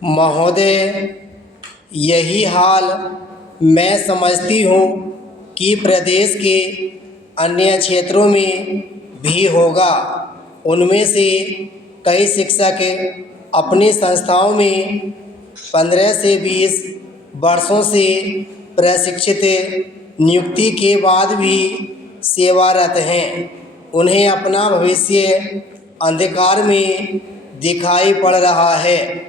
महोदय, यही हाल मैं समझती हूँ कि प्रदेश के अन्य क्षेत्रों में भी होगा। उनमें से कई शिक्षक अपनी संस्थाओं में 15 से 20 वर्षों से प्रशिक्षित नियुक्ति के बाद भी सेवारत हैं। उन्हें अपना भविष्य अंधकार में दिखाई पड़ रहा है।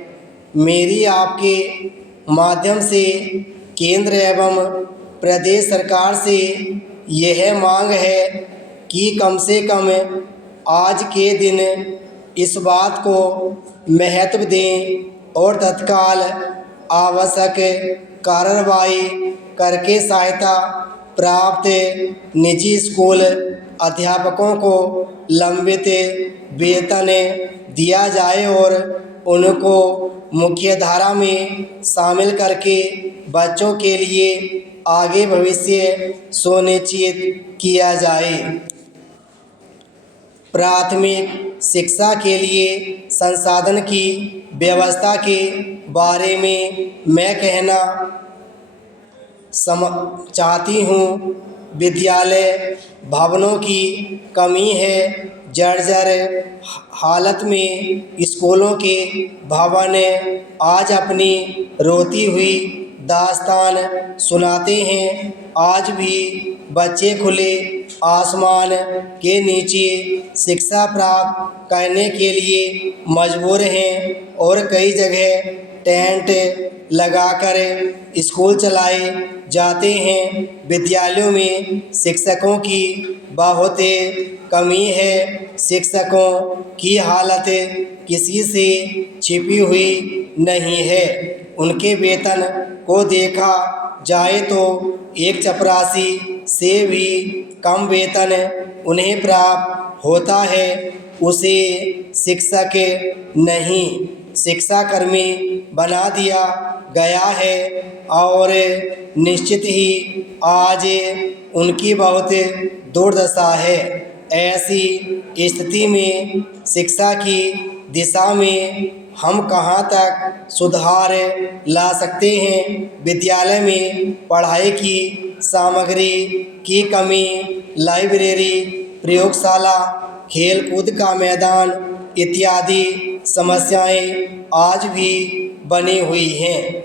मेरी आपके माध्यम से केंद्र एवं प्रदेश सरकार से यह मांग है कि कम से कम आज के दिन इस बात को महत्व दें और तत्काल आवश्यक कार्रवाई करके सहायता प्राप्त निजी स्कूल अध्यापकों को लंबित वेतन दिया जाए और उनको मुख्यधारा में शामिल करके बच्चों के लिए आगे भविष्य सुनिश्चित किया जाए। प्राथमिक शिक्षा के लिए संसाधन की व्यवस्था के बारे में मैं कहना चाहती हूँ। विद्यालय भवनों की कमी है। जर्जर हालत में स्कूलों के भवन आज अपनी रोती हुई दास्तान सुनाते हैं। आज भी बच्चे खुले आसमान के नीचे शिक्षा प्राप्त करने के लिए मजबूर हैं और कई जगह टेंट लगाकर स्कूल चलाए जाते हैं। विद्यालयों में शिक्षकों की बहुत कमी है। शिक्षकों की हालत किसी से छिपी हुई नहीं है। उनके वेतन को देखा जाए तो एक चपरासी से भी कम वेतन उन्हें प्राप्त होता है। उसे शिक्षक नहीं शिक्षाकर्मी बना दिया गया है और निश्चित ही आज उनकी बहुत दुर्दशा है। ऐसी स्थिति में शिक्षा की दिशा में हम कहाँ तक सुधार ला सकते हैं? विद्यालय में पढ़ाई की सामग्री की कमी, लाइब्रेरी, प्रयोगशाला, खेलकूद का मैदान इत्यादि समस्याएं आज भी बनी हुई हैं।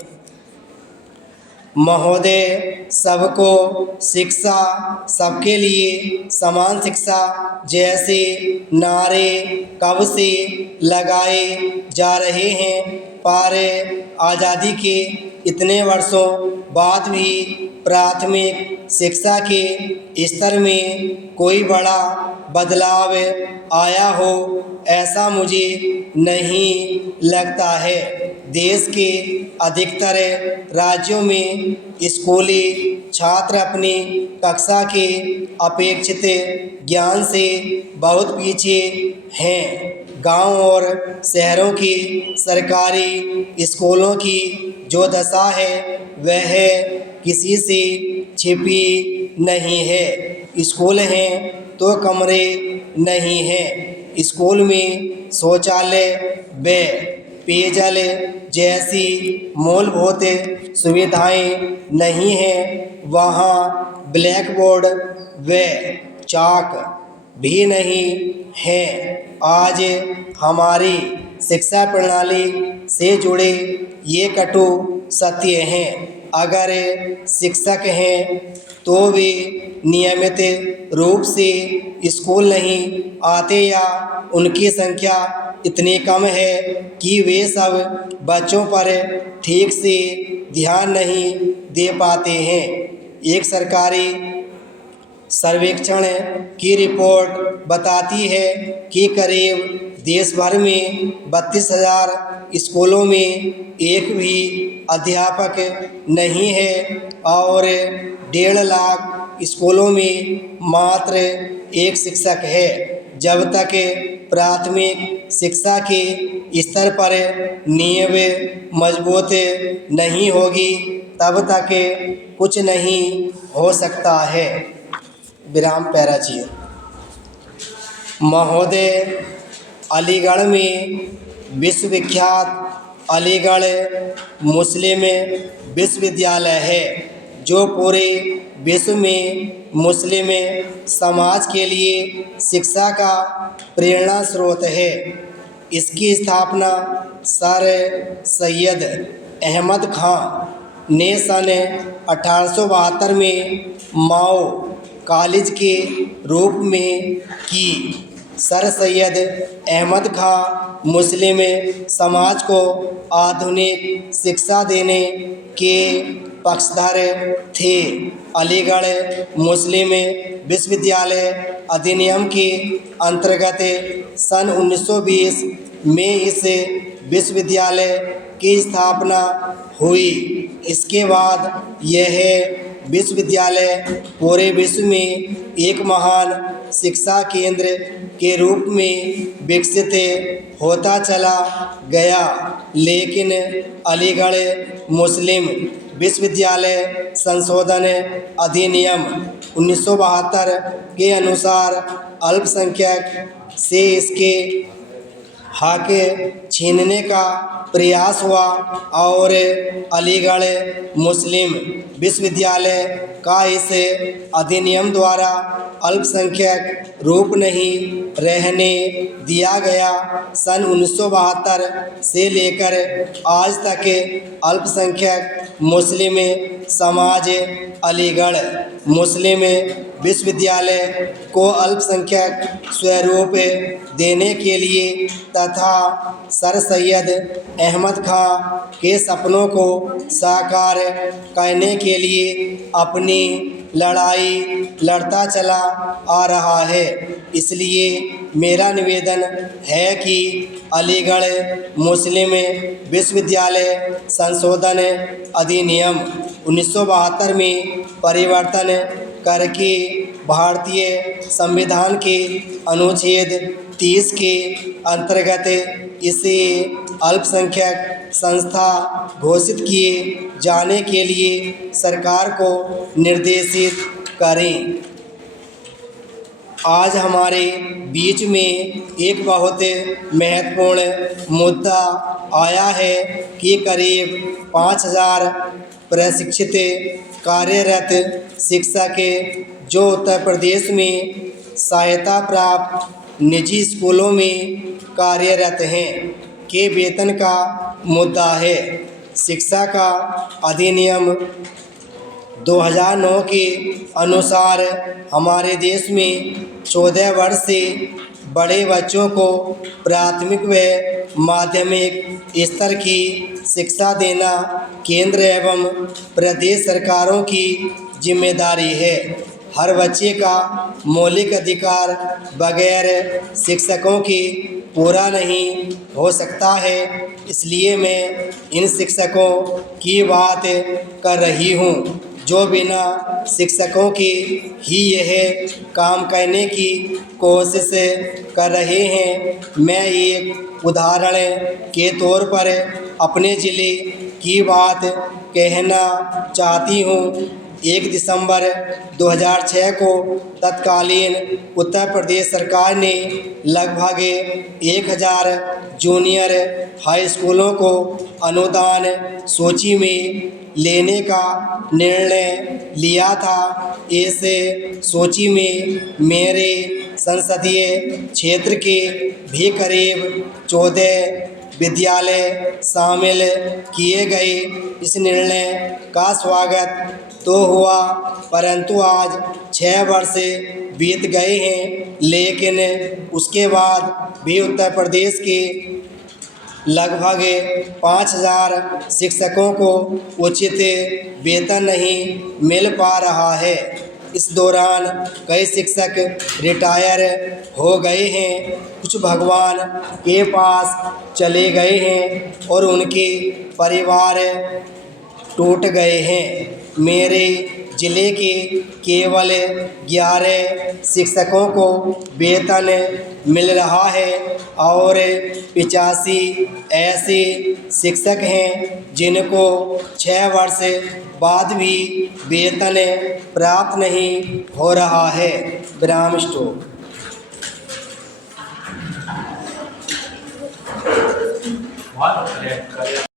महोदय, सबको शिक्षा, सबके लिए समान शिक्षा जैसे नारे कब से लगाए जा रहे हैं, पर आज़ादी के इतने वर्षों बाद भी प्राथमिक शिक्षा के स्तर में कोई बड़ा बदलाव आया हो ऐसा मुझे नहीं लगता है। देश के अधिकतर राज्यों में स्कूली छात्र अपनी कक्षा के अपेक्षित ज्ञान से बहुत पीछे हैं। गांव और शहरों की सरकारी स्कूलों की जो दशा है वह किसी से छिपी नहीं है। स्कूल हैं तो कमरे नहीं हैं। स्कूल में शौचालय व पेयजल जैसी मूलभूत सुविधाएं नहीं हैं। वहाँ ब्लैक बोर्ड व चाक भी नहीं हैं। आज हमारी शिक्षा प्रणाली से जुड़े ये कटु सत्य हैं। अगर शिक्षक हैं तो वे नियमित रूप से स्कूल नहीं आते या उनकी संख्या इतनी कम है कि वे सब बच्चों पर ठीक से ध्यान नहीं दे पाते हैं। एक सरकारी सर्वेक्षण की रिपोर्ट बताती है कि करीब देश भर में 32,000 स्कूलों में एक भी अध्यापक नहीं है और 1.5 लाख स्कूलों में मात्र एक शिक्षक है। जब तक प्राथमिक शिक्षा के स्तर पर नींव मजबूत नहीं होगी तब तक कुछ नहीं हो सकता है। विराम पैराचियो। महोदय, अलीगढ़ में विश्वविख्यात अलीगढ़ मुस्लिम विश्वविद्यालय है, जो पूरे विश्व में मुस्लिम समाज के लिए शिक्षा का प्रेरणा स्रोत है। इसकी स्थापना सर सैयद अहमद खां ने सन 1872 में माओ कॉलेज के रूप में की। सर सैयद अहमद खां मुस्लिम समाज को आधुनिक शिक्षा देने के पक्षधर थे। अलीगढ़ मुस्लिम विश्वविद्यालय अधिनियम के अंतर्गत सन 1920 में इस विश्वविद्यालय की स्थापना हुई। इसके बाद यह विश्वविद्यालय पूरे विश्व में एक महान शिक्षा केंद्र के रूप में विकसित होता चला गया। लेकिन अलीगढ़ मुस्लिम विश्वविद्यालय संशोधन अधिनियम 1972 के अनुसार अल्पसंख्यक से इसके हक छीनने का प्रयास हुआ और अलीगढ़ मुस्लिम विश्वविद्यालय का इस अधिनियम द्वारा अल्पसंख्यक रूप नहीं रहने दिया गया। सन 1972 से लेकर आज तक अल्पसंख्यक मुस्लिम समाज अलीगढ़ मुस्लिम विश्वविद्यालय को अल्पसंख्यक स्वरूप देने के लिए तथा सर सैयद अहमद खां के सपनों को साकार करने के लिए अपनी लड़ाई लड़ता चला आ रहा है। इसलिए मेरा निवेदन है कि अलीगढ़ मुस्लिम विश्वविद्यालय संशोधन अधिनियम 1972 में परिवर्तन करके भारतीय संविधान के अनुच्छेद 30 के अंतर्गत इसे अल्पसंख्यक संस्था घोषित किए जाने के लिए सरकार को निर्देशित करें। आज हमारे बीच में एक बहुत महत्वपूर्ण मुद्दा आया है कि करीब 5000 प्रशिक्षित कार्यरत शिक्षक जो उत्तर प्रदेश में सहायता प्राप्त निजी स्कूलों में कार्यरत हैं के वेतन का मुद्दा है। शिक्षा का अधिनियम 2009 के अनुसार हमारे देश में 14 वर्ष से बड़े बच्चों को प्राथमिक व माध्यमिक स्तर की शिक्षा देना केंद्र एवं प्रदेश सरकारों की जिम्मेदारी है। हर बच्चे का मौलिक अधिकार बगैर शिक्षकों के पूरा नहीं हो सकता है। इसलिए मैं इन शिक्षकों की बात कर रही हूँ जो बिना शिक्षकों के ही यह काम करने की कोशिश कर रहे हैं। मैं एक उदाहरण के तौर पर अपने ज़िले की बात कहना चाहती हूँ। 1 दिसंबर 2006 को तत्कालीन उत्तर प्रदेश सरकार ने लगभग 1000 जूनियर हाई स्कूलों को अनुदान सूची में लेने का निर्णय लिया था। इस सूची में मेरे संसदीय क्षेत्र के भी करीब 14 विद्यालय शामिल किए गए। इस निर्णय का स्वागत तो हुआ, परंतु आज 6 वर्ष बीत गए हैं, लेकिन उसके बाद भी उत्तर प्रदेश के लगभग 5000 शिक्षकों को उचित वेतन नहीं मिल पा रहा है। इस दौरान कई शिक्षक रिटायर हो गए हैं, कुछ भगवान के पास चले गए हैं और उनके परिवार टूट गए हैं। मेरे ज़िले के केवल 11 शिक्षकों को वेतन मिल रहा है और 85 ऐसे शिक्षक हैं जिनको 6 वर्ष बाद भी वेतन प्राप्त नहीं हो रहा है। विराम स्टॉप। बात करें